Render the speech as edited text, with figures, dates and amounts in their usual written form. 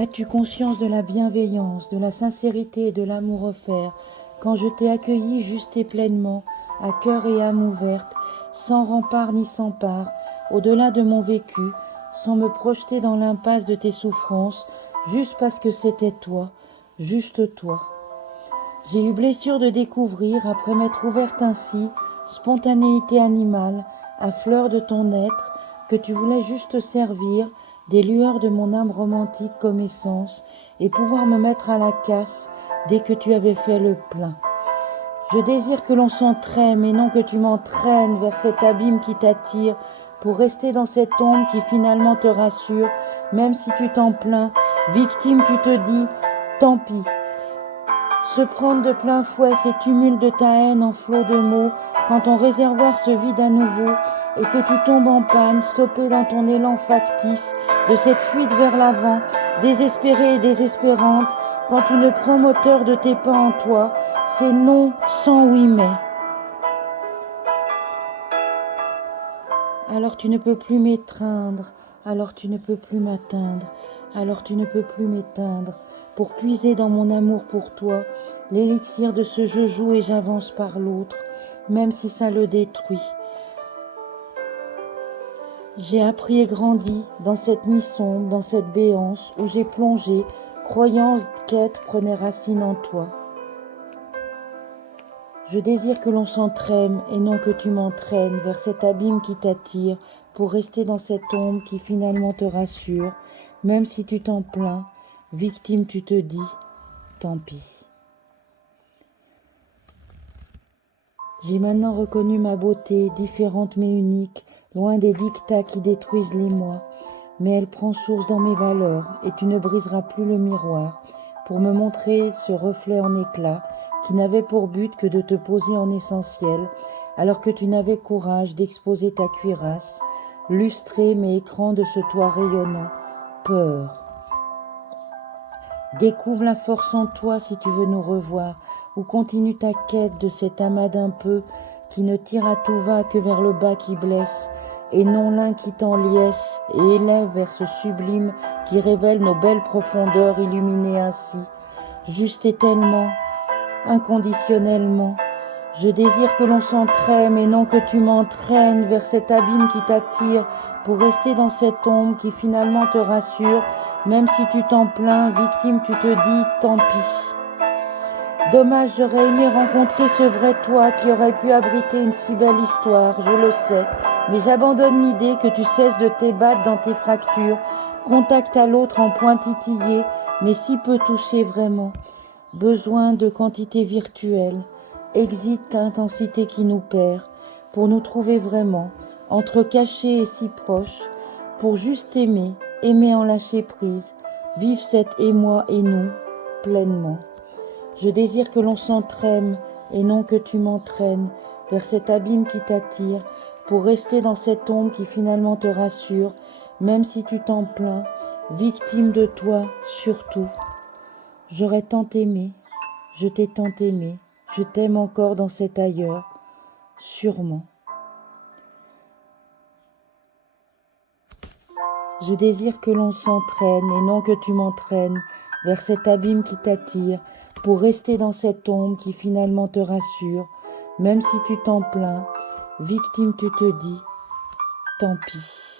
As-tu conscience de la bienveillance, de la sincérité et de l'amour offert quand je t'ai accueilli juste et pleinement, à cœur et âme ouverte, sans rempart ni sans part, au-delà de mon vécu, sans me projeter dans l'impasse de tes souffrances, juste parce que c'était toi, juste toi. J'ai eu blessure de découvrir, après m'être ouverte ainsi, spontanéité animale, à fleur de ton être, que tu voulais juste servir, des lueurs de mon âme romantique comme essence, et pouvoir me mettre à la casse dès que tu avais fait le plein. Je désire que l'on s'entraîne et non que tu m'entraînes vers cet abîme qui t'attire, pour rester dans cette ombre qui finalement te rassure, même si tu t'en plains, victime tu te dis, tant pis. Se prendre de plein fouet ces tumultes de ta haine en flots de mots, quand ton réservoir se vide à nouveau, et que tu tombes en panne, stoppé dans ton élan factice, de cette fuite vers l'avant, désespérée et désespérante, quand tu ne prends moteur de tes pas en toi, c'est non sans oui mais. Alors tu ne peux plus m'étreindre, alors tu ne peux plus m'atteindre, alors tu ne peux plus m'éteindre, pour puiser dans mon amour pour toi, l'élixir de ce je joue et j'avance par l'autre, même si ça le détruit. J'ai appris et grandi dans cette nuit sombre, dans cette béance où j'ai plongé, croyance quête prenait racine en toi. Je désire que l'on s'entraîne et non que tu m'entraînes vers cet abîme qui t'attire pour rester dans cette ombre qui finalement te rassure, même si tu t'en plains, victime tu te dis, tant pis. J'ai maintenant reconnu ma beauté, différente mais unique, loin des dictats qui détruisent les moi, mais elle prend source dans mes valeurs et tu ne briseras plus le miroir pour me montrer ce reflet en éclat qui n'avait pour but que de te poser en essentiel, alors que tu n'avais courage d'exposer ta cuirasse, lustrée mais écran de ce toit rayonnant, peur. Découvre la force en toi si tu veux nous revoir, ou continue ta quête de cet amas d'un peu qui ne tire à tout va que vers le bas qui blesse, et non l'un qui t'enliesse et élève vers ce sublime qui révèle nos belles profondeurs illuminées ainsi, juste et tellement, inconditionnellement. Je désire que l'on s'entraîne et non que tu m'entraînes vers cet abîme qui t'attire pour rester dans cette ombre qui finalement te rassure, même si tu t'en plains, victime tu te dis tant pis. Dommage, j'aurais aimé rencontrer ce vrai toi qui aurait pu abriter une si belle histoire, je le sais, mais j'abandonne l'idée que tu cesses de t'ébattre dans tes fractures, contact à l'autre en pointillé, mais si peu touché vraiment. Besoin de quantité virtuelle, exit l'intensité qui nous perd, pour nous trouver vraiment, entre cachés et si proches, pour juste aimer, aimer en lâcher prise, vivre cet émoi et nous, pleinement. Je désire que l'on s'entraîne et non que tu m'entraînes vers cet abîme qui t'attire, pour rester dans cette ombre qui finalement te rassure, même si tu t'en plains, victime de toi surtout. J'aurais tant aimé, je t'ai tant aimé, je t'aime encore dans cet ailleurs, sûrement. Je désire que l'on s'entraîne et non que tu m'entraînes vers cet abîme qui t'attire, pour rester dans cette ombre qui finalement te rassure, même si tu t'en plains, victime tu te dis, tant pis.